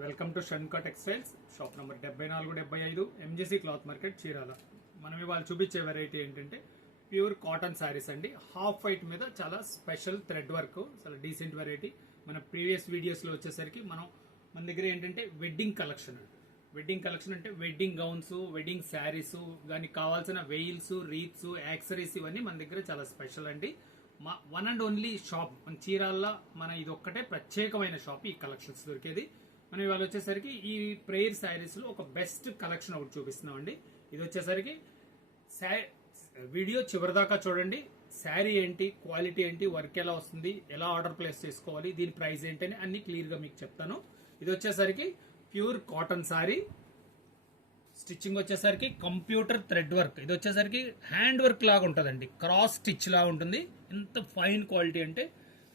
Welcome to Shanka textiles shop number 7475 MGC cloth market Chirala. మనం ఇవాళ చూపించే వెరైటీ ఏంటంటే ప్యూర్ కాటన్ శారీస్ అండి. హాఫ్ వైట్ మీద చాలా స్పెషల్ థ్రెడ్ వర్క్, చాలా డీసెంట్ వెరైటీ. మన ప్రీవియస్ వీడియోస్ లో వచ్చేసరికి మన దగ్గర ఏంటంటే వెడ్డింగ్ కలెక్షన్ అంటే వెడ్డింగ్ గౌన్స్, వెడ్డింగ్ శారీస్, దానికి కావాల్సిన వెయిల్స్, రీత్స్, యాక్సరీస్ ఇవన్నీ మన దగ్గర చాలా స్పెషల్ అండి. వన్ అండ్ ఓన్లీ షాప్ మన చీరాల్లో, ఇది ఒక్కటే ప్రత్యేకమైన షాప్ ఈ కలెక్షన్స్ దొరికేది. మనం ఇవాళ వచ్చేసరికి ఈ ప్రేయర్ శారీస్ లో ఒక బెస్ట్ కలెక్షన్ ఒకటి చూపిస్తున్నాం అండి. ఇది వచ్చేసరికి వీడియో చివరిదాకా చూడండి. శారీ ఏంటి, క్వాలిటీ ఏంటి, వర్క్ ఎలా వస్తుంది, ఎలా ఆర్డర్ ప్లేస్ చేసుకోవాలి, దీని ప్రైస్ ఏంటి అని అన్ని క్లియర్ గా మీకు చెప్తాను. ఇది వచ్చేసరికి ప్యూర్ కాటన్ శారీ. స్టిచ్చింగ్ వచ్చేసరికి కంప్యూటర్ థ్రెడ్ వర్క్. ఇది వచ్చేసరికి హ్యాండ్ వర్క్ లాగా ఉంటుందండి, క్రాస్ స్టిచ్ లాగా ఉంటుంది. ఎంత ఫైన్ క్వాలిటీ అంటే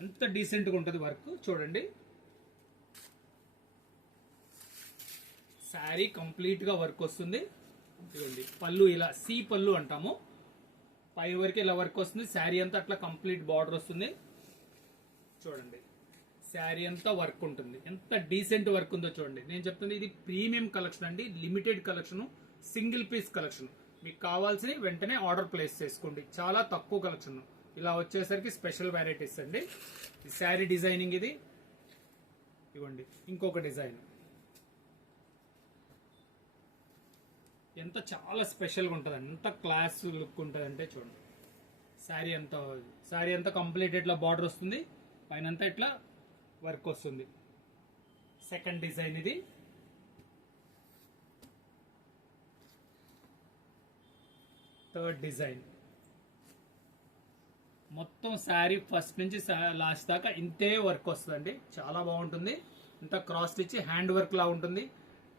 ఎంత డీసెంట్ గా ఉంటుంది వర్క్. చూడండి, శారీ కంప్లీట్ గా వర్క్ వస్తుంది. ఇదండి పళ్ళు, ఇలా సి పళ్ళు అంటాము. పై వరకు ఇలా వర్క్ వస్తుంది. శారీ అంతా అట్లా కంప్లీట్ బార్డర్ వస్తుంది. చూడండి, శారీ అంతా వర్క్ ఉంటుంది. ఎంత డీసెంట్ వర్క్ ఉందో చూడండి. నేను చెప్తుంది ఇది ప్రీమియం కలెక్షన్ అండి, limited collection, single piece collection. మీకు కావాల్సిన వెంటనే ఆర్డర్ ప్లేస్ చేసుకోండి. చాలా తక్కువ కలెక్షన్. ఇలా వచ్చేసరికి స్పెషల్ వెరైటీస్ అండి. ఈ శారీ డిజైనింగ్ ఇది. ఇవ్వండి ఇంకొక డిజైన్. ఎంత చాలా స్పెషల్గా ఉంటుంది, ఎంత క్లాస్ లుక్ ఉంటుంది అంటే చూడండి. శారీ అంతా కంప్లీట్ ఇట్లా బార్డర్ వస్తుంది, పైన ఇట్లా వర్క్ వస్తుంది. సెకండ్ డిజైన్ ఇది. Third design. మొత్తం శారీ ఫస్ట్ నుంచి లాస్ట్ దాకా ఇంతే వర్క్ వస్తుందండి. చాలా బాగుంటుంది. ఇంత క్రాస్ స్టిచ్ హ్యాండ్ వర్క్ లా ఉంటుంది.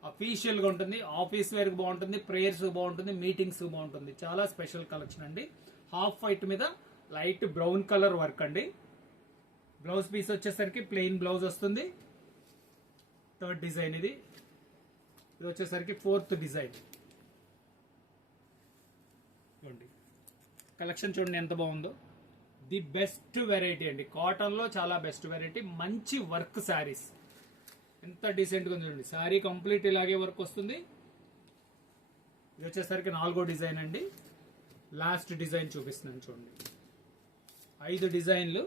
అఫీషియల్ గా ఉంటుంది, ఆఫీస్ వేర్ బాగుంటుంది, ప్రేయర్స్ బాగుంటుంది, మీటింగ్స్ బాగుంటుంది. చాలా స్పెషల్ కలెక్షన్ అండి. హాఫ్ వైట్ మీద లైట్ బ్రౌన్ కలర్ వర్క్ అండి. బ్లౌజ్ పీస్ వచ్చేసరికి ప్లెయిన్ బ్లౌజ్ వస్తుంది. థర్డ్ డిజైన్ ఇది. ఇది వచ్చేసరికి ఫోర్త్ డిజైన్. చూడండి, కలెక్షన్ చూడండి ఎంత బాగుందో. ది బెస్ట్ వెరైటీ అండి, కాటన్ లో చాలా బెస్ట్ వెరైటీ. మంచి వర్క్ శారీస్, ఎంత డీసెంట్ గా చూడండి. శారీ కంప్లీట్ ఇలాగే వర్క్ వస్తుంది. ఇది వచ్చేసరికి 4వ డిజైన్ అండి. లాస్ట్ డిజైన్ చూపిస్తున్నాను చూడండి. 5 డిజైన్లు.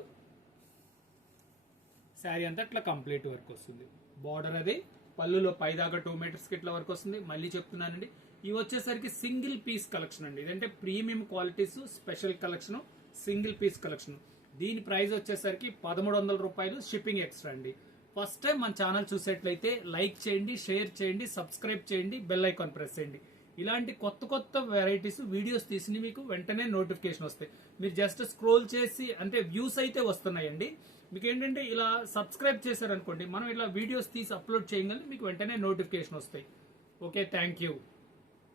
శారీ అంతా ఇట్లా కంప్లీట్ వర్క్ వస్తుంది. బార్డర్ అది పళ్ళులో పైదాకా 2 మీటర్స్ కి ఇట్లా వర్క్ వస్తుంది. మళ్ళీ చెప్తున్నానండి, ఇవి వచ్చేసరికి సింగిల్ పీస్ కలెక్షన్ అండి. ఇదంటే premium qualities, special collection, single piece collection. దీని ప్రైస్ వచ్చేసరికి 1300 రూపాయలు, షిప్పింగ్ ఎక్స్ట్రా అండి. ఫస్ట్ టైం మన ఛానల్ చూసేట్లయితే లైక్ చేయండి, షేర్ చేయండి, సబ్స్క్రైబ్ చేయండి, బెల్ ఐకాన్ ప్రెస్ చేయండి. ఇలాంటి కొత్త వెరైటీస్ వీడియోస్ తీసి మీకు వెంటనే నోటిఫికేషన్ వస్తాయి. మీరు జస్ట్ స్క్రోల్ చేసి అంటే వ్యూస్ అయితే వస్తున్నాయండి. మీకు ఏంటంటే ఇలా సబ్స్క్రైబ్ చేశారనుకోండి, మనం ఇలా వీడియోస్ తీసి అప్లోడ్ చేయగానే మీకు వెంటనే నోటిఫికేషన్ వస్తాయి. Okay, thank you.